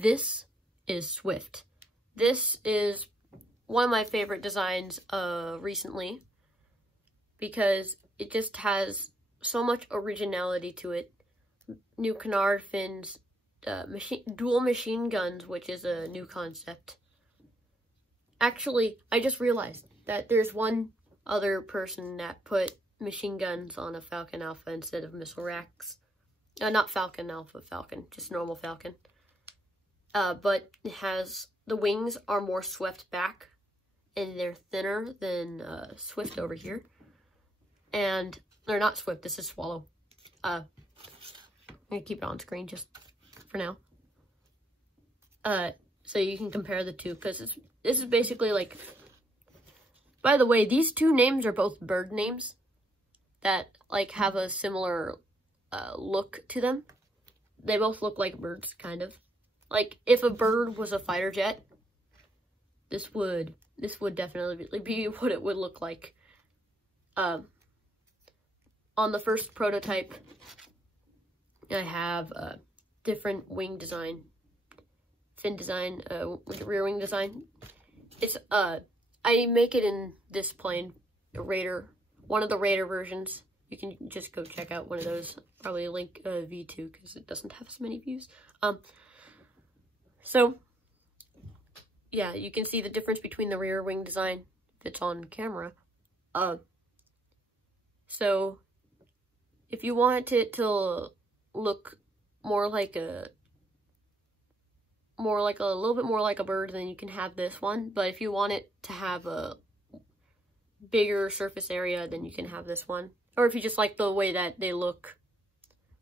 this is Swift. This is one of my favorite designs recently because it just has so much originality to it. New canard fins, dual machine guns, which is a new concept. Actually, I just realized that there's one other person that put machine guns on a Falcon Alpha instead of missile racks. Not Falcon Alpha, Falcon, just normal Falcon. But it has, the wings are more swept back, and they're thinner than Swift over here. And they're not Swift, this is Swallow. I'm gonna keep it on screen just for now. So you can compare the two, because this is basically like, by the way, these two names are both bird names that like have a similar look to them. They both look like birds, kind of. Like if a bird was a fighter jet, this would definitely be what it would look like. On the first prototype, I have a different wing design, fin design, rear wing design. It's I make it in this plane, the Raider, one of the Raider versions. You can just go check out one of those. Probably link V2 because it doesn't have as many views. So yeah, you can see the difference between the rear wing design if it's on camera. So if you want it to look more like a little bit more like a bird, then you can have this one. But if you want it to have a bigger surface area, then you can have this one. Or if you just like the way that they look,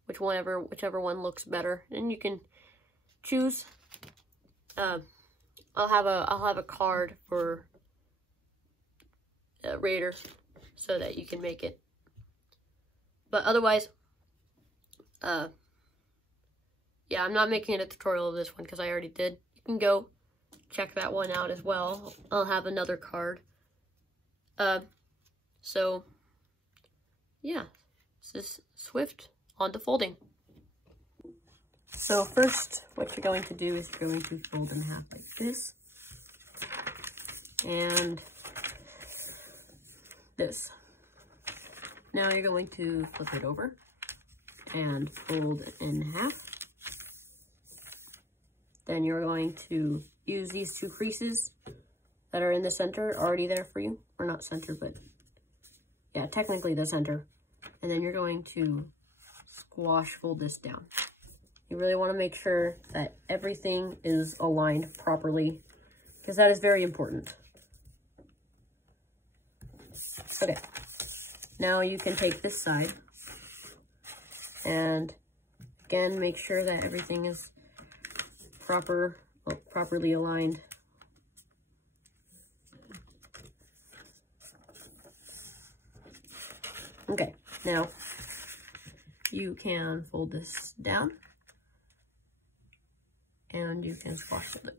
whichever one looks better, then you can choose. I'll have a card for Raider so that you can make it. But otherwise, yeah, I'm not making a tutorial of this one because I already did. You can go check that one out as well. I'll have another card. So yeah, this is Swift, on to folding. So first, what you're going to do is you're going to fold in half like this, and this. Now you're going to flip it over and fold in half. Then you're going to use these two creases that are in the center, already there for you. Or not center, but yeah, technically the center. And then you're going to squash fold this down. You really want to make sure that everything is aligned properly, because that is very important. Okay, now you can take this side and again make sure that everything is properly aligned. Okay, now you can fold this down and you can squash fold it.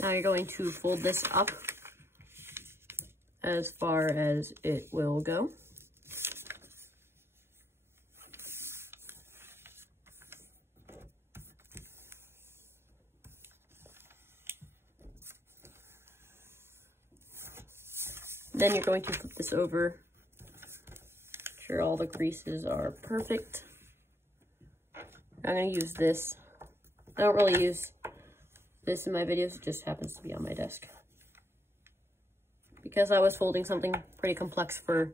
Now you're going to fold this up as far as it will go. Then you're going to flip this over. Make sure all the creases are perfect. I'm going to use this. I don't really use this in my videos, it just happens to be on my desk. Because I was folding something pretty complex for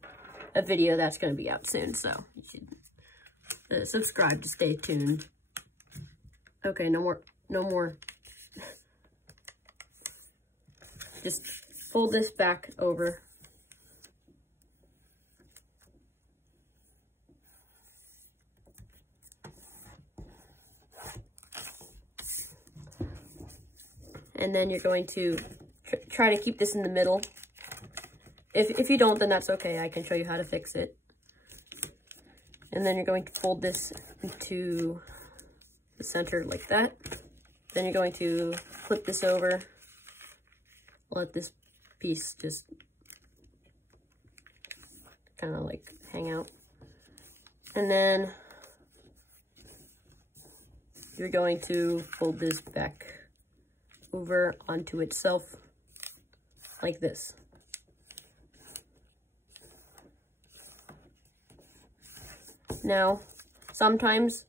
a video that's going to be out soon, so you should subscribe to stay tuned. Okay, no more. Just fold this back over. And then you're going to try to keep this in the middle. If you don't, then that's okay. I can show you how to fix it. And then you're going to fold this into the center like that. Then you're going to flip this over. Let this piece just kind of like hang out. And then you're going to fold this back over onto itself like this. Now, sometimes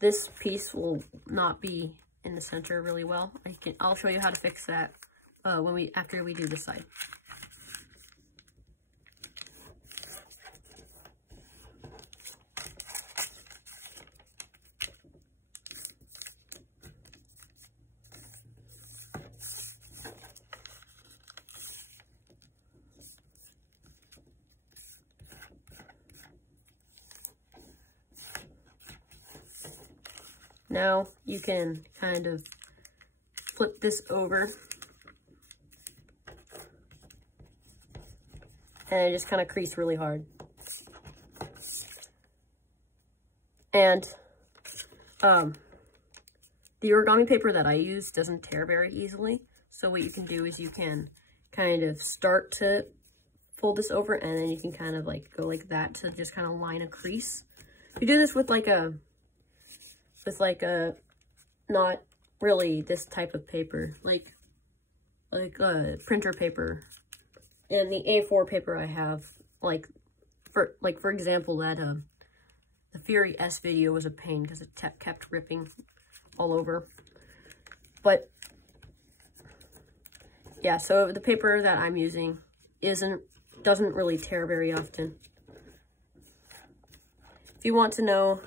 this piece will not be in the center really well. I'll show you how to fix that after we do this side. Now you can kind of flip this over and just kind of crease really hard. And the origami paper that I use doesn't tear very easily. So what you can do is you can kind of start to fold this over, and then you can kind of like go like that to just kind of line a crease. You do this with not really this type of paper, like printer paper, and the A4 paper I have, for example, that the Fury S video was a pain because it kept ripping all over. But yeah, so the paper that I'm using doesn't really tear very often. If you want to know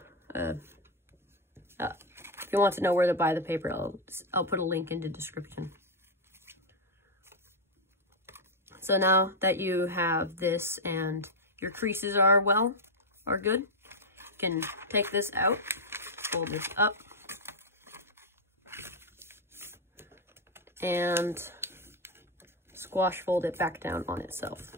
where to buy the paper, I'll put a link in the description. So now that you have this and your creases are good, you can take this out, fold this up, and squash fold it back down on itself.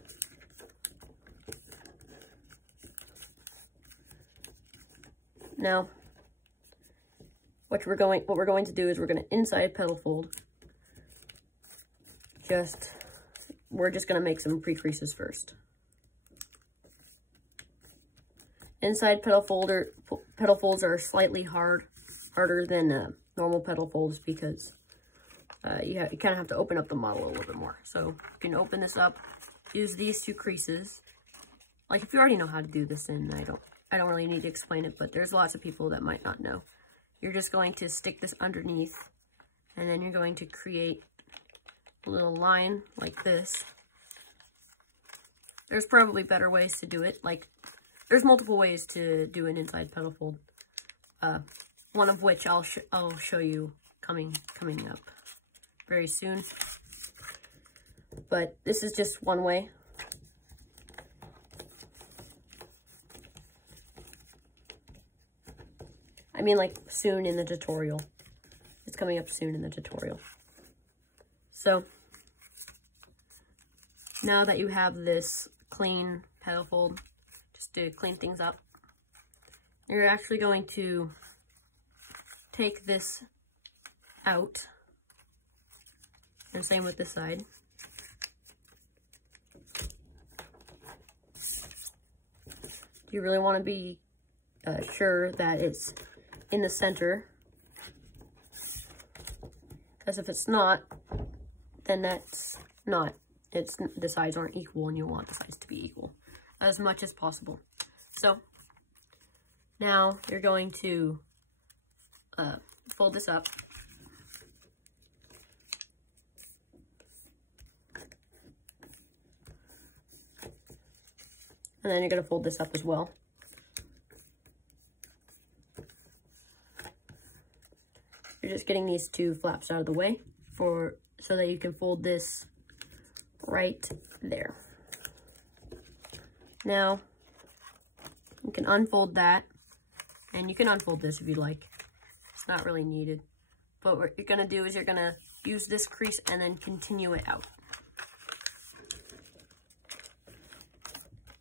Now, what we're going to do is we're going to inside petal fold. We're just going to make some pre-creases first. Inside petal folds are slightly harder than normal petal folds because you kind of have to open up the model a little bit more. So you can open this up, use these two creases. Like if you already know how to do this, and I don't really need to explain it, but there's lots of people that might not know. You're just going to stick this underneath, and then you're going to create a little line like this. There's probably better ways to do it. Like, there's multiple ways to do an inside petal fold. One of which I'll show you coming up very soon. But this is just one way. I mean, like, soon in the tutorial. It's coming up soon in the tutorial. So, now that you have this clean petal fold, just to clean things up, you're actually going to take this out, and same with this side. You really want to be sure that it's in the center, because if it's not, then that's not, the sides aren't equal, and you want the sides to be equal as much as possible. So now you're going to fold this up, and then you're going to fold this up as well. You're just getting these two flaps out of the way so that you can fold this right there. Now, you can unfold that, and you can unfold this if you like. It's not really needed. But what you're going to do is you're going to use this crease and then continue it out.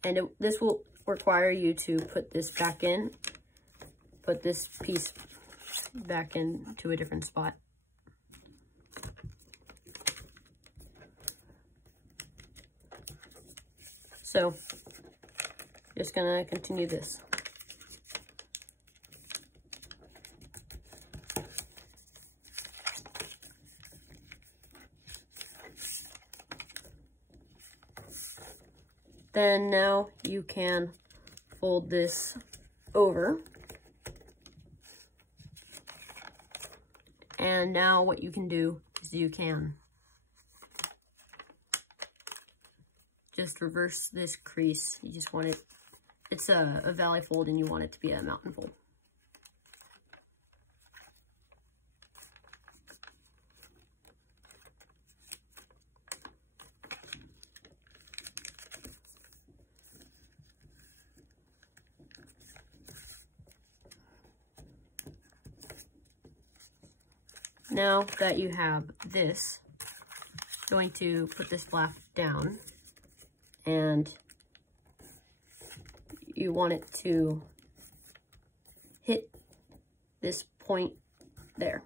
And this will require you to put this back in, put this piece back into a different spot. So Just gonna continue this. Then now you can fold this over. And now what you can do is you can just reverse this crease. You just want it, it's a valley fold and you want it to be a mountain fold. Now that you have this, I'm going to put this flap down, and you want it to hit this point there.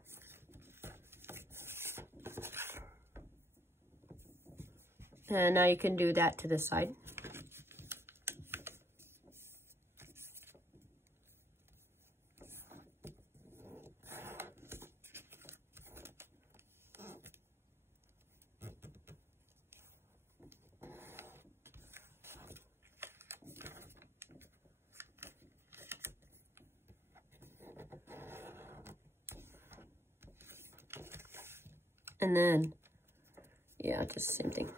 And now you can do that to this side. And then, yeah, just the same thing.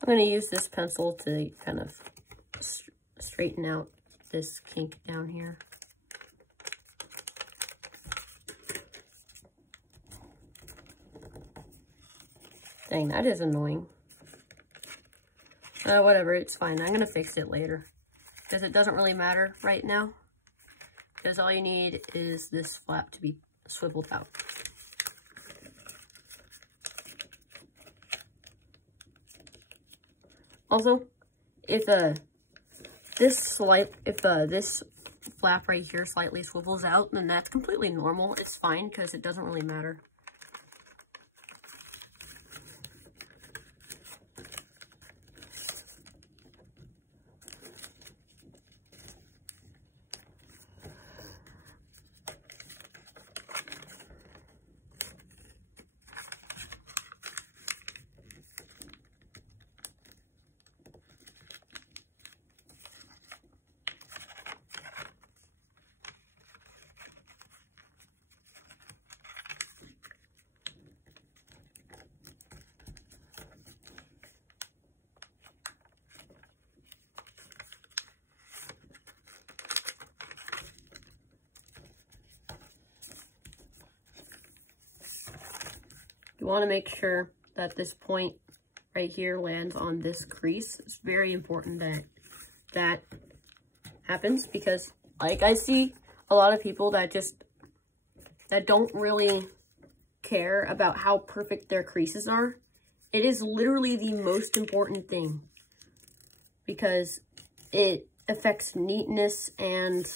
I'm going to use this pencil to kind of straighten out this kink down here. Dang, that is annoying. Whatever, it's fine. I'm gonna fix it later because it doesn't really matter right now, because all you need is this flap to be swiveled out. Also, if this flap right here slightly swivels out, then that's completely normal. It's fine because it doesn't really matter. You want to make sure that this point right here lands on this crease. It's very important that that happens, because like I see a lot of people that don't really care about how perfect their creases are. It is literally the most important thing because it affects neatness and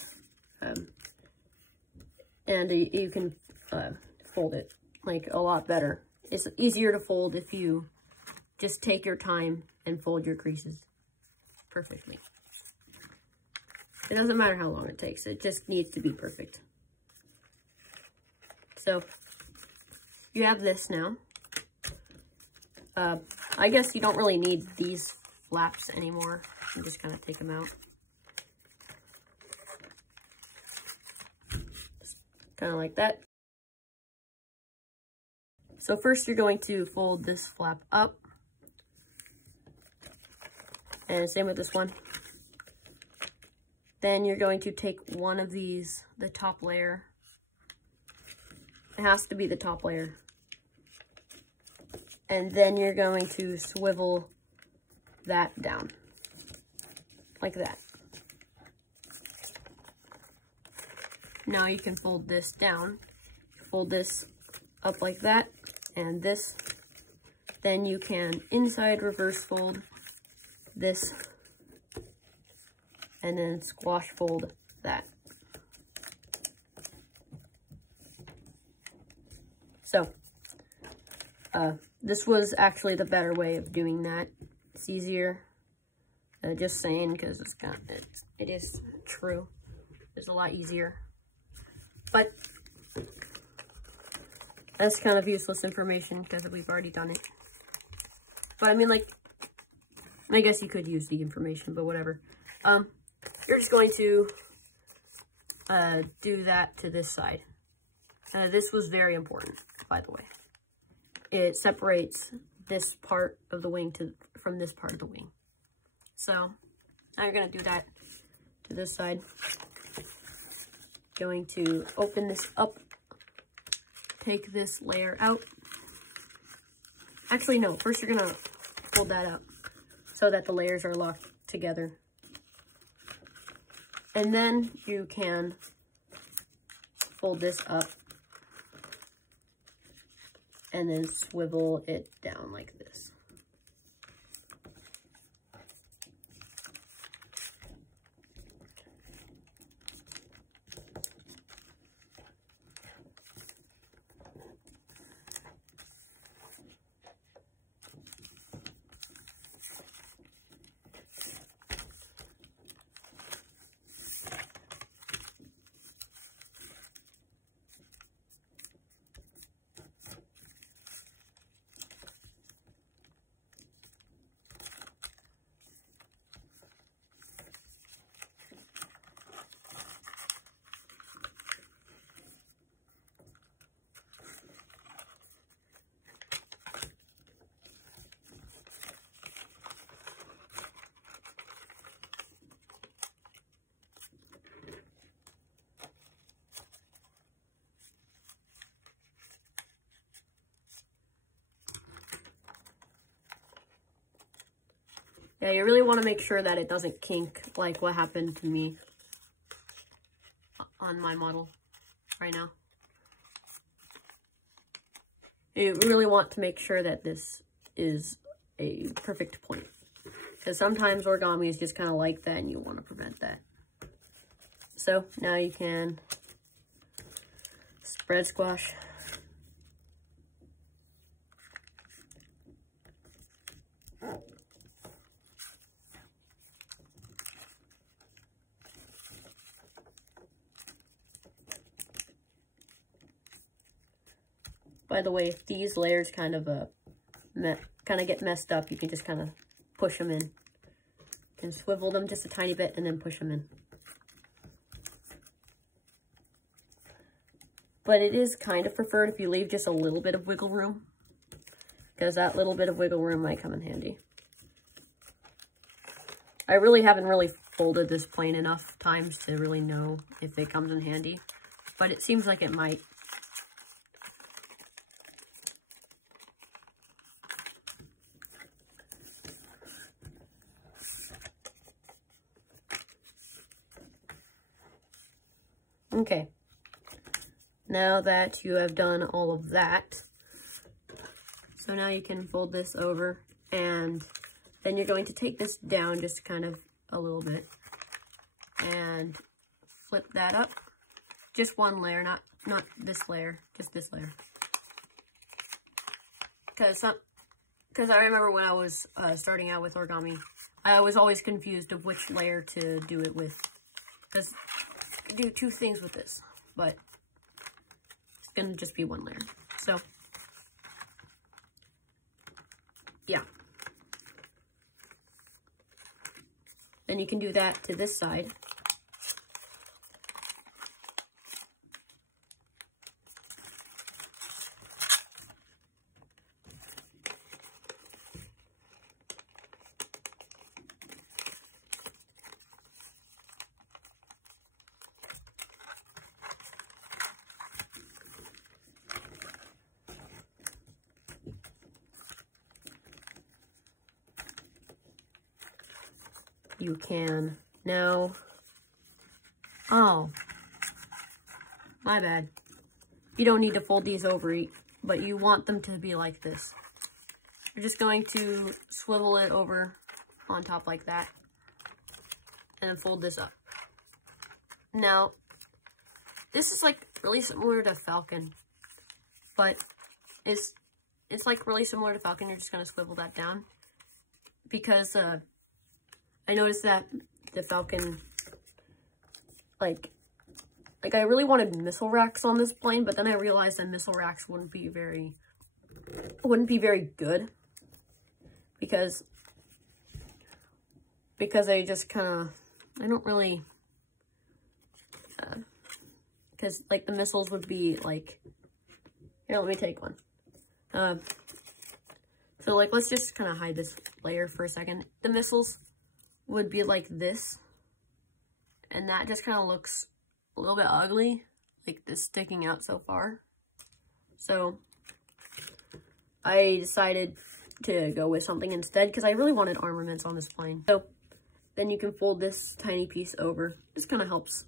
you can fold it like a lot better. It's easier to fold if you just take your time and fold your creases perfectly. It doesn't matter how long it takes. It just needs to be perfect. So you have this now. I guess you don't really need these flaps anymore. I'm just gonna take them out. Kind of like that. So first you're going to fold this flap up. And same with this one. Then you're going to take one of these, the top layer. It has to be the top layer. And then you're going to swivel that down. Like that. Now you can fold this down. Fold this up like that. And this Then you can inside reverse fold this, and then squash fold that. So, this was actually the better way of doing that. It's easier. Just saying, because it is true. It's a lot easier. But that's kind of useless information because we've already done it. But I mean, like, I guess you could use the information, but whatever. You're just going to do that to this side. This was very important, by the way. It separates this part of the wing from this part of the wing. So now you're going to do that to this side. Going to open this up, take this layer out. Actually, no, first you're going to fold that up so that the layers are locked together. And then you can fold this up and then swivel it down like this. Yeah, you really want to make sure that it doesn't kink like what happened to me on my model right now. You really want to make sure that this is a perfect point, because sometimes origami is just kind of like that and you want to prevent that. So now you can spread squash. By the way, if these layers kind of get messed up, you can just kind of push them in. You can swivel them just a tiny bit and then push them in. But it is kind of preferred if you leave just a little bit of wiggle room, because that little bit of wiggle room might come in handy. I really haven't folded this plane enough times to really know if it comes in handy, but it seems like it might. Okay, now that you have done all of that, so now you can fold this over, and then you're going to take this down just kind of a little bit and flip that up. Just one layer, not this layer, just this layer. Because I remember when I was starting out with origami, I was always confused of which layer to do it with, because do two things with this, but it's gonna just be one layer. So yeah, then you can do that to this side. You can now, oh, my bad. You don't need to fold these over, but you want them to be like this. you're just going to swivel it over on top like that, and then fold this up. Now, this is like really similar to Falcon, but it's like really similar to Falcon. You're just gonna swivel that down because I noticed that the Falcon, like I really wanted missile racks on this plane, but then I realized that missile racks wouldn't be very good because I just kind of, I don't really, because like the missiles would be like, here, let me take one. So like, let's just kind of hide this layer for a second. The missiles would be like this, and that just kind of looks a little bit ugly, like this sticking out so far. So I decided to go with something instead because I really wanted armaments on this plane. So then you can fold this tiny piece over. This kind of helps.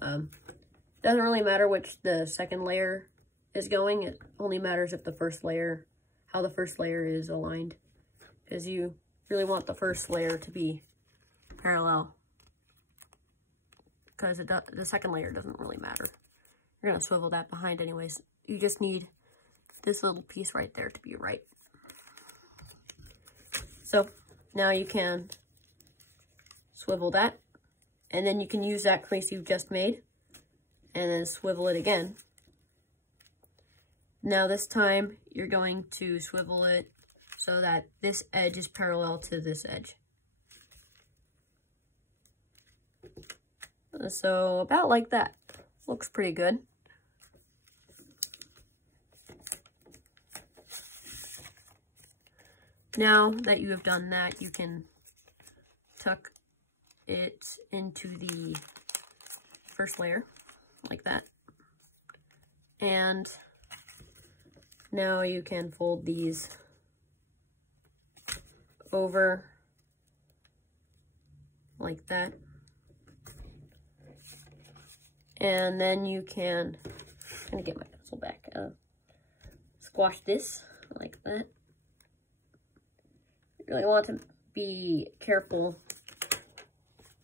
Doesn't really matter which the second layer is going. It only matters if the first layer, how the first layer is aligned, because you really want the first layer to be parallel, because the second layer doesn't really matter. You're gonna swivel that behind anyways. You just need this little piece right there to be right. So now you can swivel that, and then you can use that crease you've just made and then swivel it again. Now this time you're going to swivel it so that this edge is parallel to this edge. So about like that. Looks pretty good. Now that you have done that, you can tuck it into the first layer like that. And now you can fold these over like that. And then you can, I'm gonna get my pencil back, squash this like that. You really want to be careful.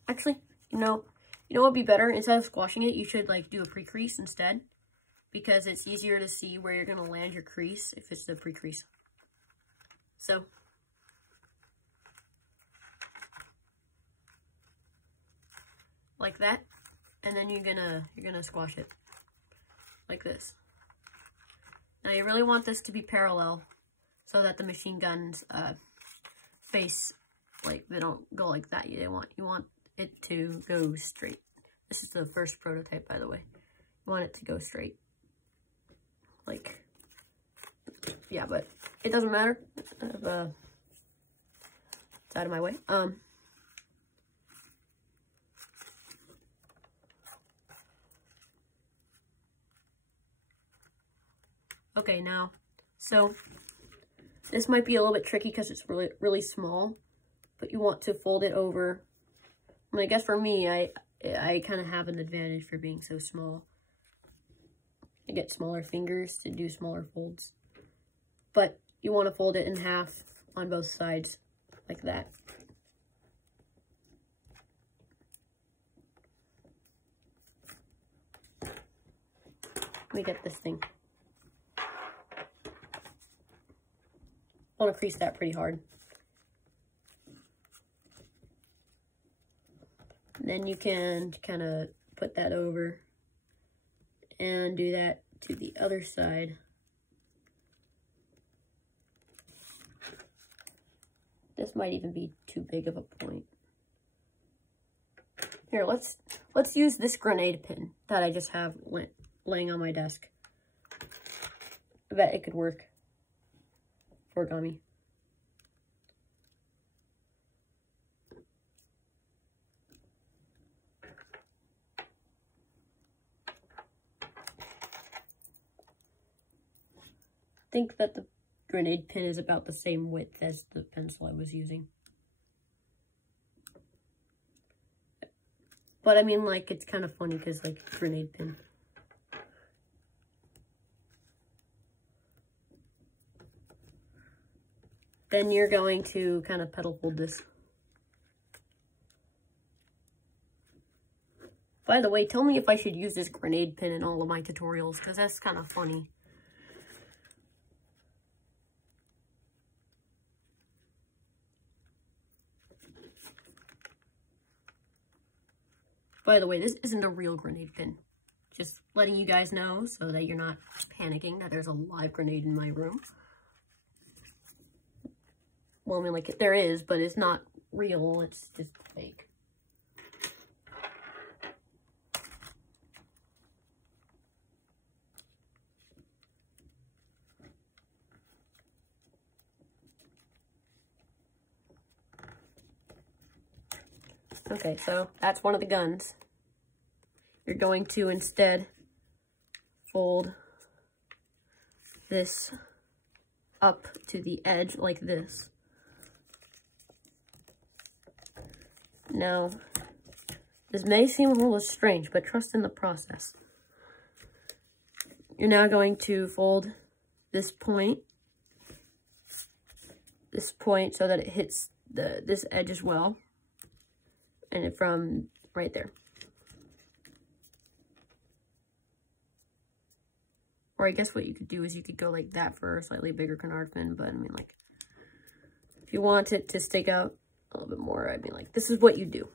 Actually, you know what would be better? Instead of squashing it, you should like do a pre-crease instead, because it's easier to see where you're gonna land your crease if it's the pre-crease. So like that, and then you're gonna squash it like this. Now you really want this to be parallel so that the machine guns face, like, they don't go like that. You want it to go straight. This is the first prototype, by the way. You want it to go straight. Like, yeah, but it doesn't matter. It's out of my way. Okay, now, so this might be a little bit tricky because it's really small, but you want to fold it over. I mean, I guess for me, I kind of have an advantage for being so small. I get smaller fingers to do smaller folds, but you want to fold it in half on both sides like that. Let me get this thing. I want to crease that pretty hard. And then you can kind of put that over and do that to the other side. This might even be too big of a point. Here, let's use this grenade pin that I just have laying on my desk. I bet it could work. Origami. I think that the grenade pin is about the same width as the pencil I was using. But I mean, like, it's kind of funny because, like, grenade pin. Then you're going to kind of petal fold this. By the way, tell me if I should use this grenade pin in all of my tutorials, because that's kind of funny. By the way, this isn't a real grenade pin. Just letting you guys know so that you're not panicking that there's a live grenade in my room. Well, I mean, like, there is, but it's not real. It's just fake. Okay, so that's one of the guns. You're going to instead fold this up to the edge like this. Now, this may seem a little strange, but trust in the process. You're now going to fold this point so that it hits this edge as well. And from right there. Or I guess what you could do is you could go like that for a slightly bigger canard fin, but I mean, like, if you want it to stick out a little bit more, I mean, like, this is what you do.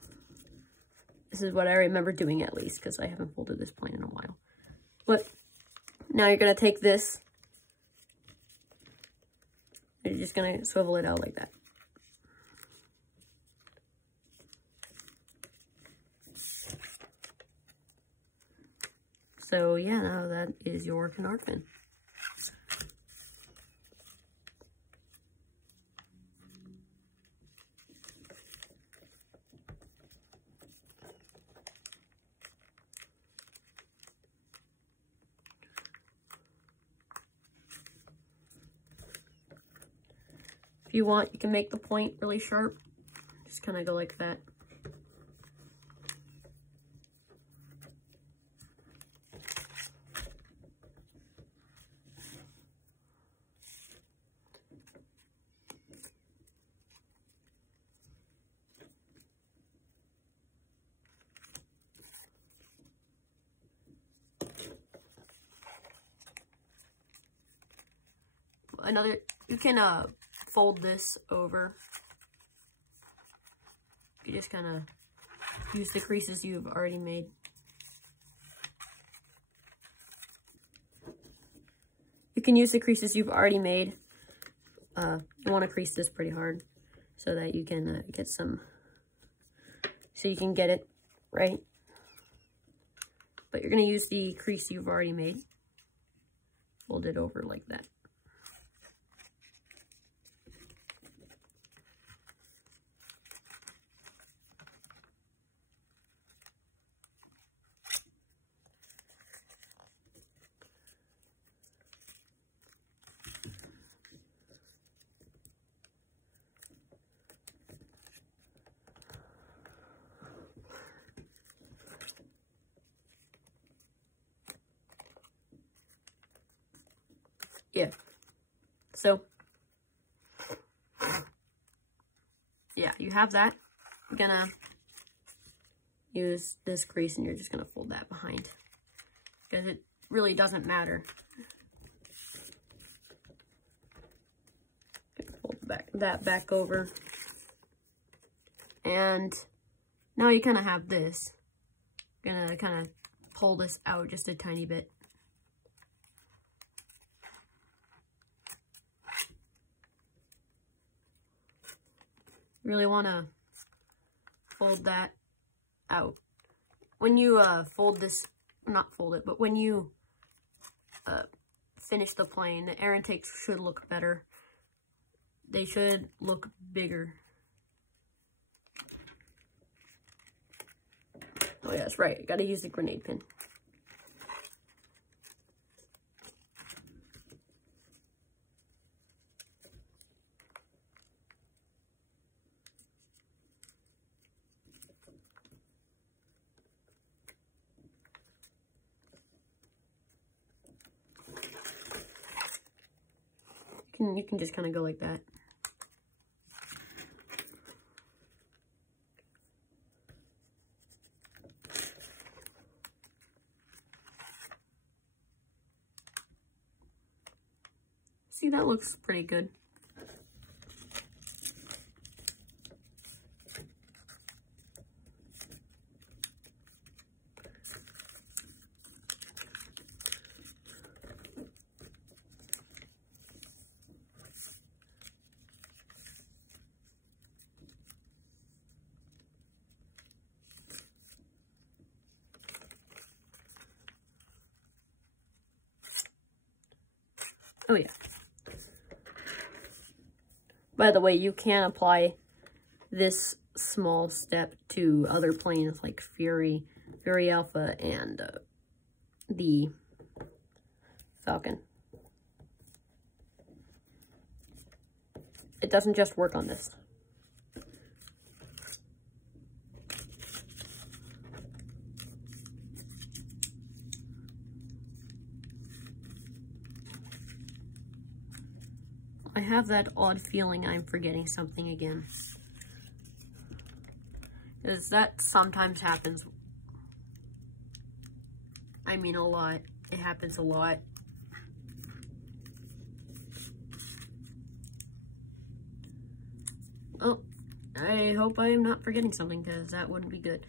This is what I remember doing, at least, because I haven't folded this plane in a while. But now you're going to take this, you're just going to swivel it out like that. So yeah, now that is your canard fin. If you want, you can make the point really sharp. Just kind of go like that. You can fold this over. You just kind of use the creases you've already made. You can use the creases you've already made. You want to crease this pretty hard so that you can get some, so you can get it right. But you're going to use the crease you've already made. Fold it over like that. Yeah, so, yeah, you have that. You're gonna use this crease and you're just gonna fold that behind because it really doesn't matter. Fold that back over. And now you kind of have this. I'm gonna kind of pull this out just a tiny bit. Really want to fold that out. When you fold this, not fold it, but when you finish the plane, the air intakes should look better. They should look bigger. Oh yeah, that's right. I gotta use the grenade pin. You can just kind of go like that. looks pretty good. Oh yeah. By the way, you can apply this small step to other planes like Fury Alpha, and the Falcon. It doesn't just work on this. I have that odd feeling I'm forgetting something again. Because that sometimes happens. I mean a lot. It happens a lot. Oh, I hope I am not forgetting something, because that wouldn't be good.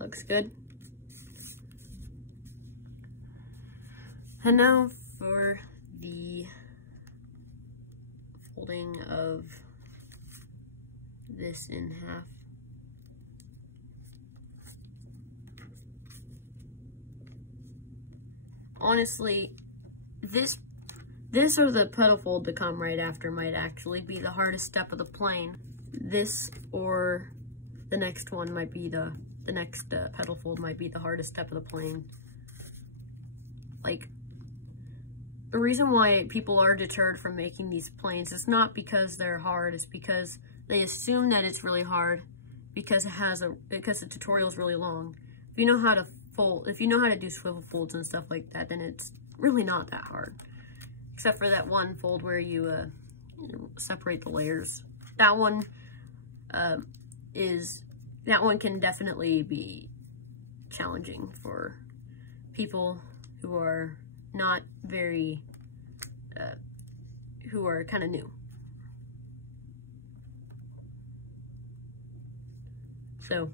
Looks good. And now for the folding of this in half. Honestly, this or the petal fold to come right after might actually be the hardest step of the plane. This or the next one might be the next petal fold might be the hardest step of the plane. Like, the reason why people are deterred from making these planes is not because they're hard, it's because they assume that it's really hard because the tutorial is really long. If you know how to fold, if you know how to do swivel folds and stuff like that, then it's really not that hard. Except for that one fold where you separate the layers. That one can definitely be challenging for people who are not very, who are kind of new. So,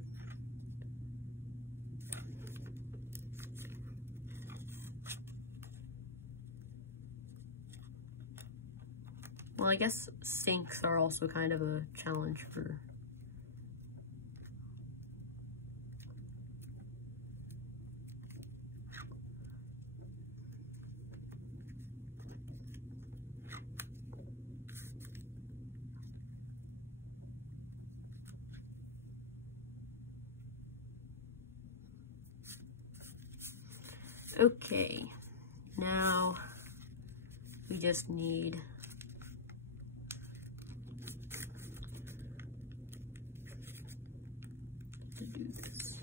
well, I guess sinks are also kind of a challenge for okay, now we just need to do this.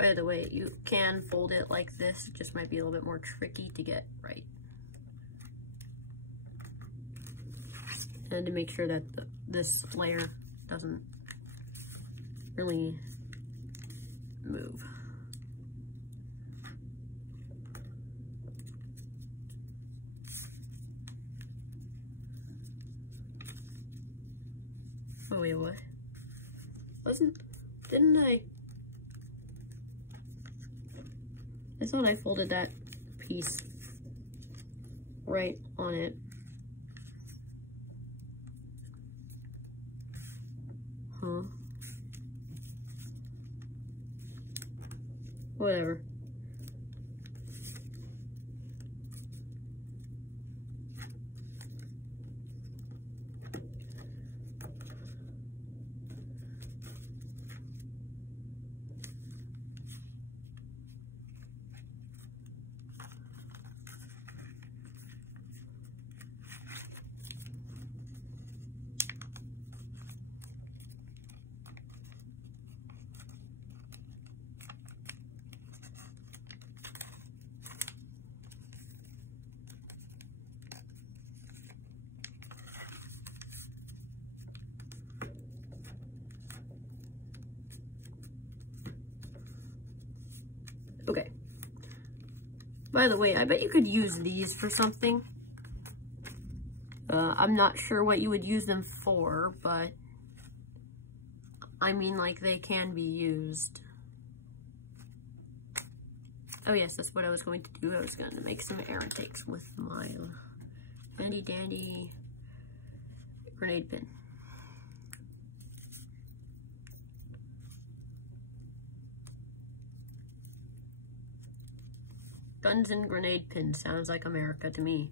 By the way, you can fold it like this. It just might be a little bit more tricky to get right. And to make sure that this layer doesn't really move. Oh wait, what? Didn't I thought I folded that piece right on it. Huh? Whatever. Okay. By the way, I bet you could use these for something. I'm not sure what you would use them for, but I mean, like, they can be used. Oh yes, that's what I was going to do. I was going to make some air intakes with my handy dandy grenade pin. Guns and grenade pins sounds like America to me.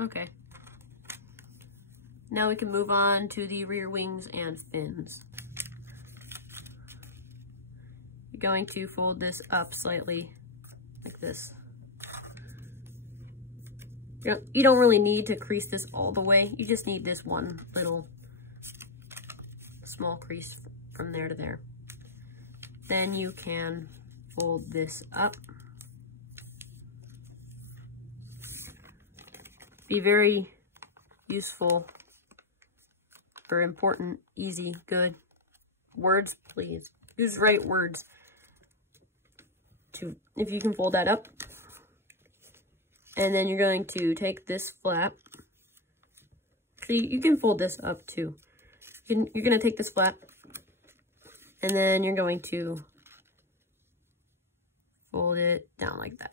Okay. Now we can move on to the rear wings and fins. You're going to fold this up slightly, like this. You don't really need to crease this all the way. You just need this one little small crease from there to there. Then you can fold this up. Be very useful for important, easy, good words, please. Use the right words if you can fold that up. And then you're going to take this flap. See, you can fold this up too. You're going to take this flap and then you're going to fold it down like that.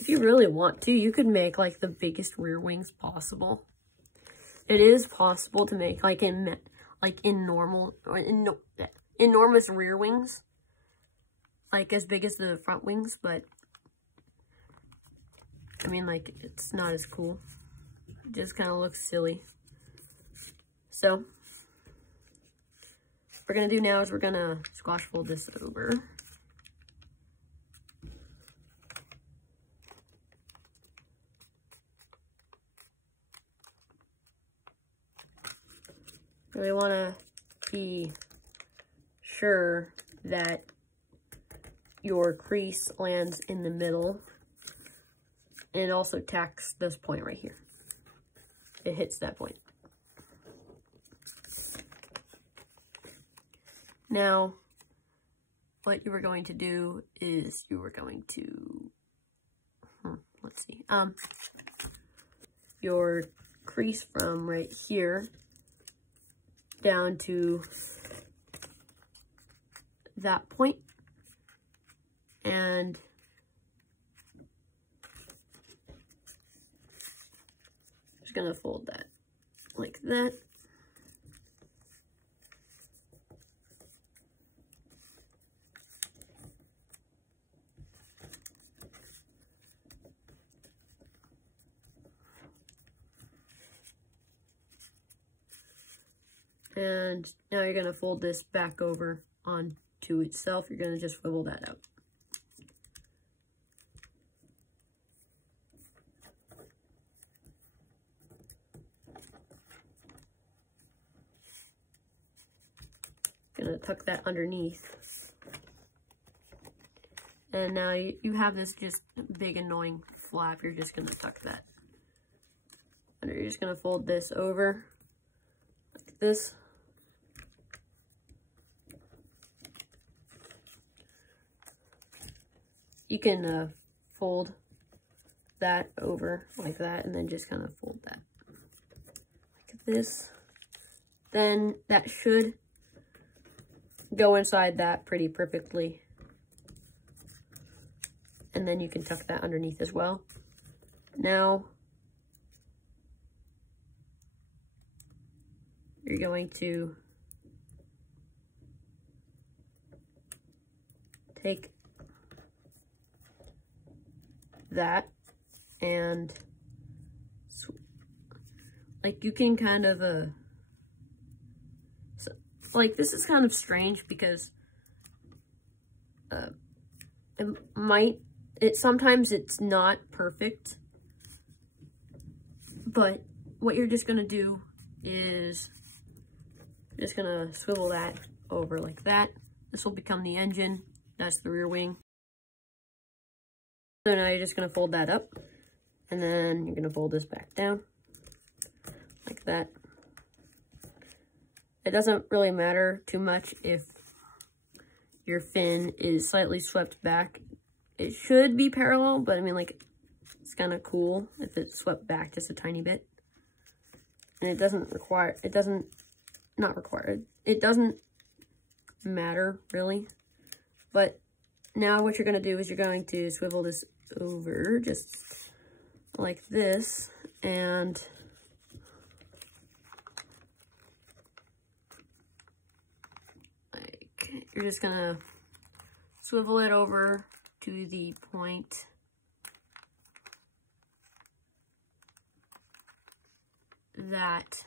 If you really want to, you could make like the biggest rear wings possible. It is possible to make like enormous rear wings, like as big as the front wings, but I mean, like, it's not as cool. It just kind of looks silly. So what we're gonna do now is we're gonna squash fold this over. We want to be sure that your crease lands in the middle and it also tacks this point right here. It hits that point. Now, what you were going to do is you were going to, let's see, your crease from right here down to that point, and just gonna fold that like that. And now you're going to fold this back over onto itself. You're going to just swivel that out. Going to tuck that underneath. And now you have this just big annoying flap. You're just going to tuck that under. You're just going to fold this over like this. You can fold that over like that, and then just kind of fold that like this. Then that should go inside that pretty perfectly. And then you can tuck that underneath as well. Now, you're going to take that and like you can kind of like this is kind of strange because sometimes it's not perfect, but what you're just gonna do is just gonna swivel that over like that. This will become the engine. That's the rear wing. So now you're just going to fold that up, and then you're going to fold this back down like that. It doesn't really matter too much if your fin is slightly swept back. It should be parallel, but I mean, like, it's kind of cool if it's swept back just a tiny bit. And it doesn't matter really. But now what you're going to do is you're going to swivel this over just like this, and like you're just going to swivel it over to the point that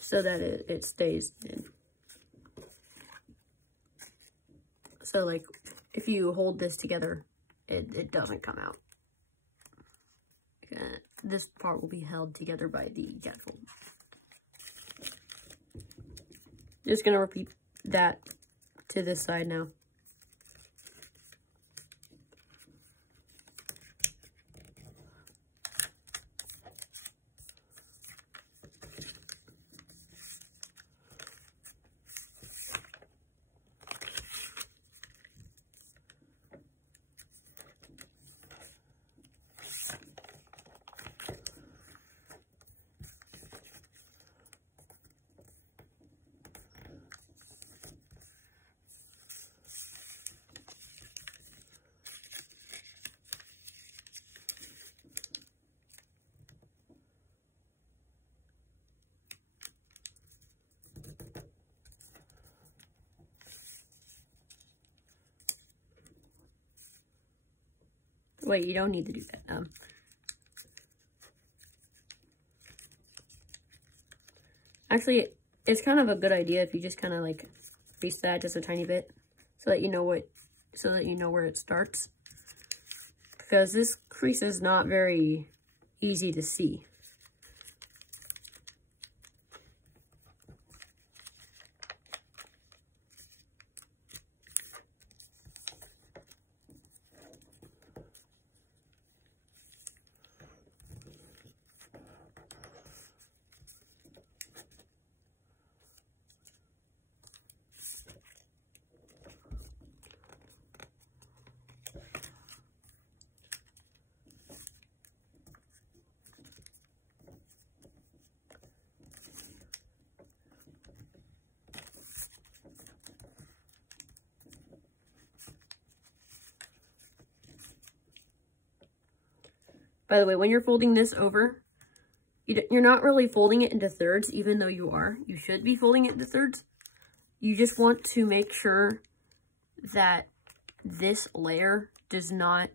so that it stays in. So like if you hold this together, it doesn't come out. This part will be held together by the gaffle. Just gonna repeat that to this side now. Wait, you don't need to do that. Actually, it's kind of a good idea if you just kind of like crease that just a tiny bit, so that you know where it starts. Because this crease is not very easy to see. By the way, when you're folding this over, you're not really folding it into thirds, even though you are. You should be folding it into thirds. You just want to make sure that this layer does not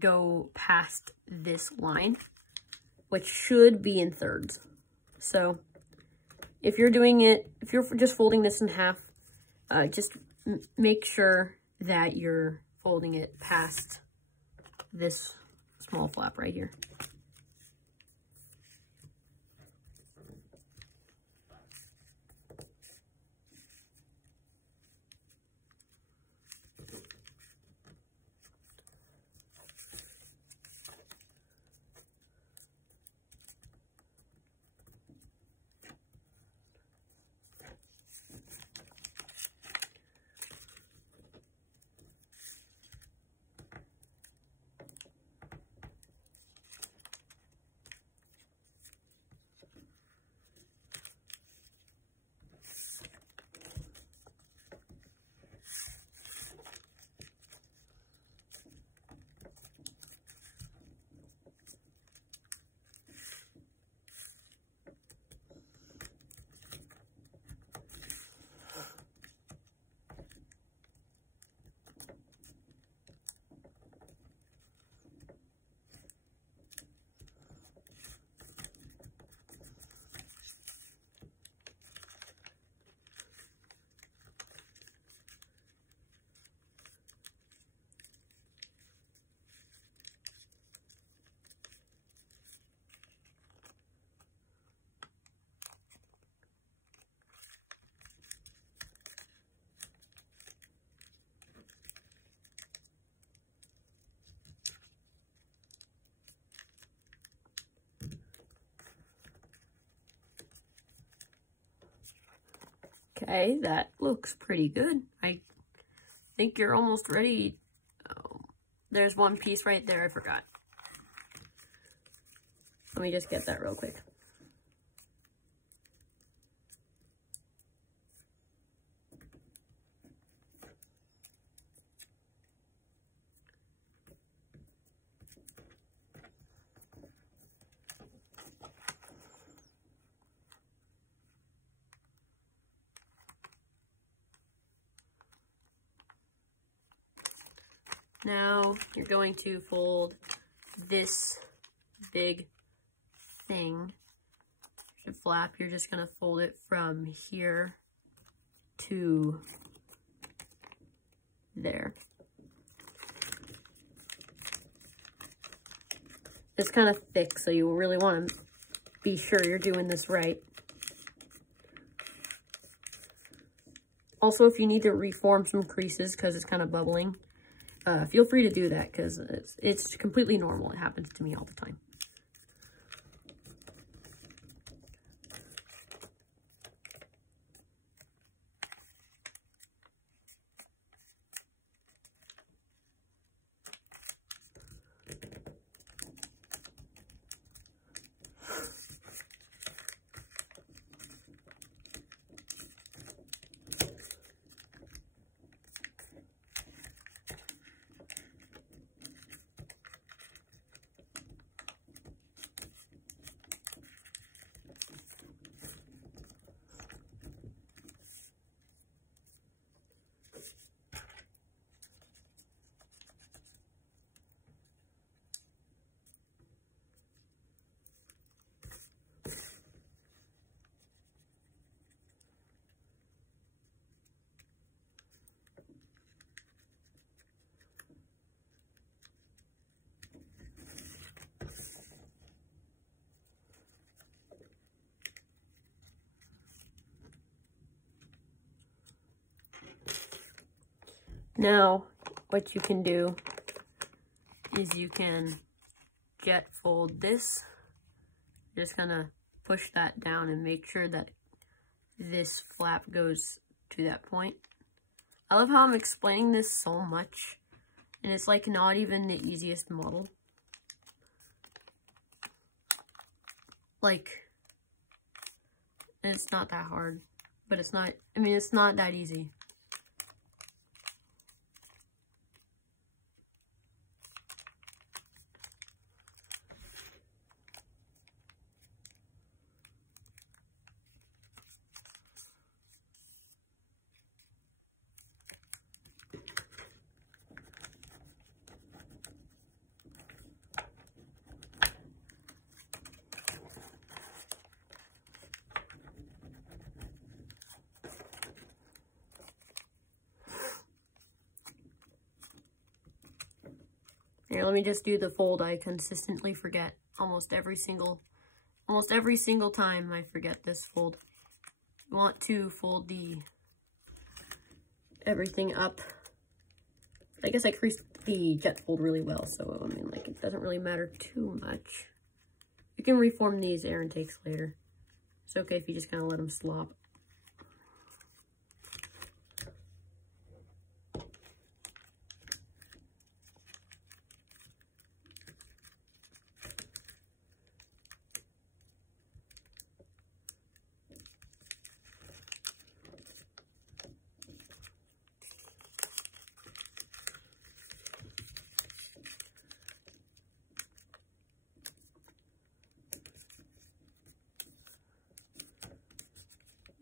go past this line, which should be in thirds. So if you're just folding this in half, just make sure that you're folding it past this small flap right here. Okay, that looks pretty good. I think you're almost ready. Oh, there's one piece right there I forgot. Let me just get that real quick. Now you're going to fold this big thing. The flap, you're just going to fold it from here to there. It's kind of thick, so you really want to be sure you're doing this right. Also, if you need to reform some creases because it's kind of bubbling, feel free to do that because it's completely normal. It happens to me all the time. Now, what you can do is you can jet fold this. Just gonna push that down and make sure that this flap goes to that point. I love how I'm explaining this so much, and it's like not even the easiest model. Like, it's not that hard, but it's not, I mean, it's not that easy. Here, let me just do the fold I consistently forget almost every single time I forget this fold. You want to fold everything up. I guess I creased the jet fold really well, so I mean, like, it doesn't really matter too much. You can reform these air intakes later. It's okay if you just kind of let them slop.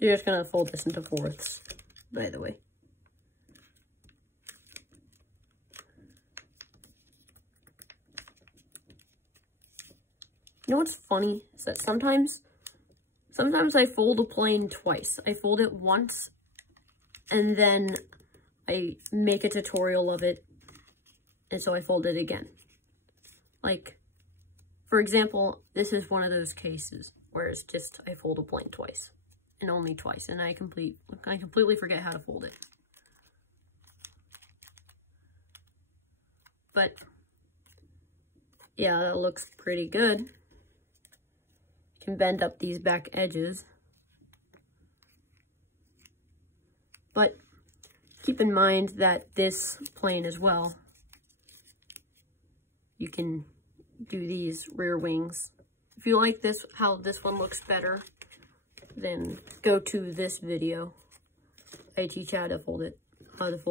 You're just gonna fold this into fourths, by the way. You know what's funny is that sometimes I fold a plane twice. I fold it once, and then I make a tutorial of it, and so I fold it again. Like, for example, this is one of those cases where it's just I fold a plane twice. And only twice, and I completely forget how to fold it. But yeah, that looks pretty good. You can bend up these back edges. But keep in mind that this plane as well, you can do these rear wings. If you like this, how this one looks better, then go to this video. I teach how to fold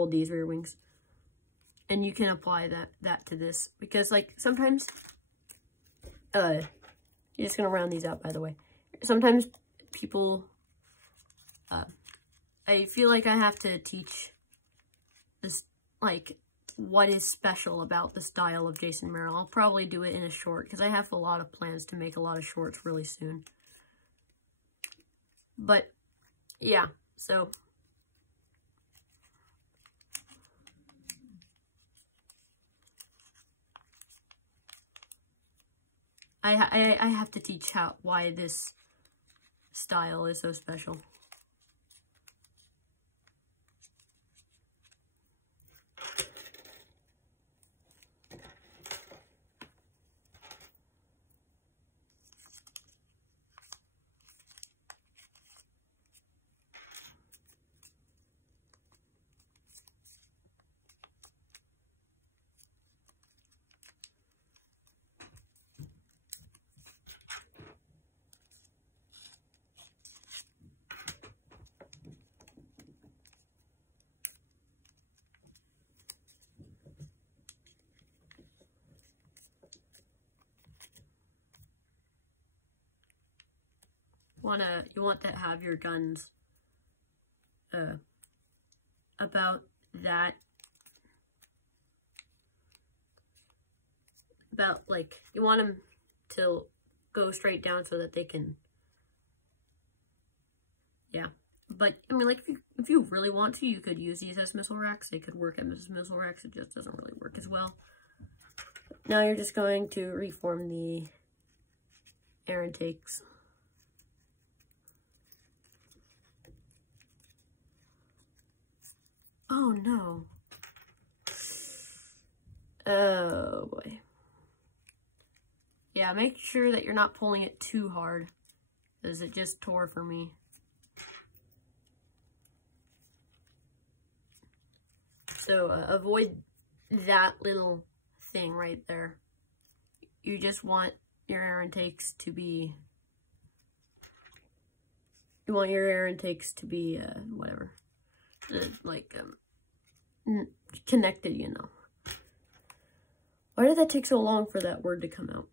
these rear wings. And you can apply that to this. Because, like, sometimes, you're just gonna round these out, by the way. Sometimes people, I feel like I have to teach this, like, what is special about the style of Jason Merrill. I'll probably do it in a short, because I have a lot of plans to make a lot of shorts really soon. But, yeah, so I have to teach why this style is so special. You want to have your guns about like, you want them to go straight down so that they can, yeah. But I mean, like, if you really want to, you could use these as missile racks. They could work as missile racks. It just doesn't really work as well. Now you're just going to reform the air intakes. Oh no. Oh boy. Yeah, make sure that you're not pulling it too hard, because it just tore for me. So avoid that little thing right there. You just want your air intakes to be, whatever. Like, connected, you know. Why did that take so long for that word to come out?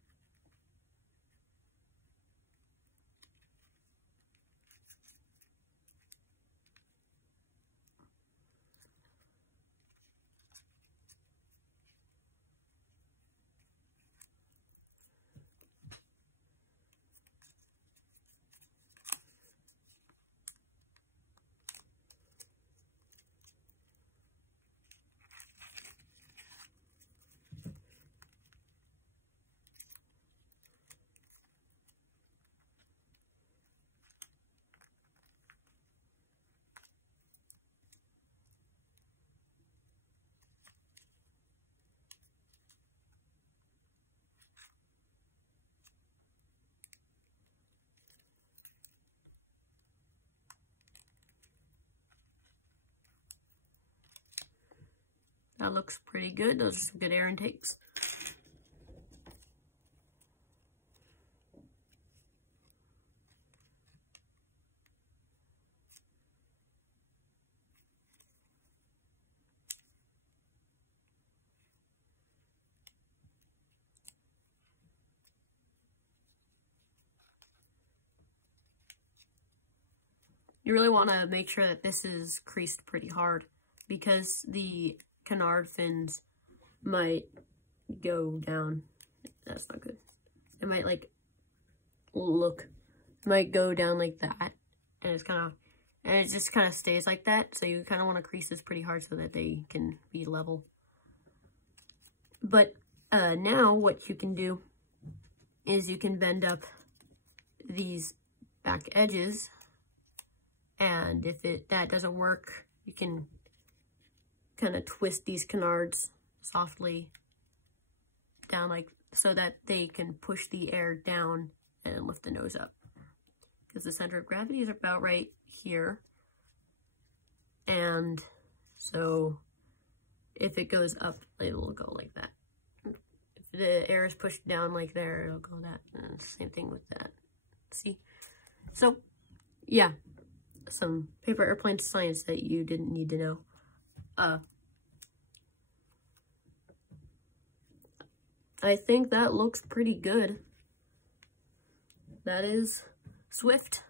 That looks pretty good. Those are some good air intakes. You really want to make sure that this is creased pretty hard because the canard fins might go down. That's not good. It might like might go down like that, and it just kind of stays like that. So you kind of want to crease this pretty hard so that they can be level. But now what you can do is you can bend up these back edges. And if that doesn't work, you can kind of twist these canards softly down like so that they can push the air down and lift the nose up. Because the center of gravity is about right here. And so if it goes up, it'll go like that. If the air is pushed down like there, it'll go that. And same thing with that. See? So, yeah. Some paper airplane science that you didn't need to know. I think that looks pretty good. That is Swift.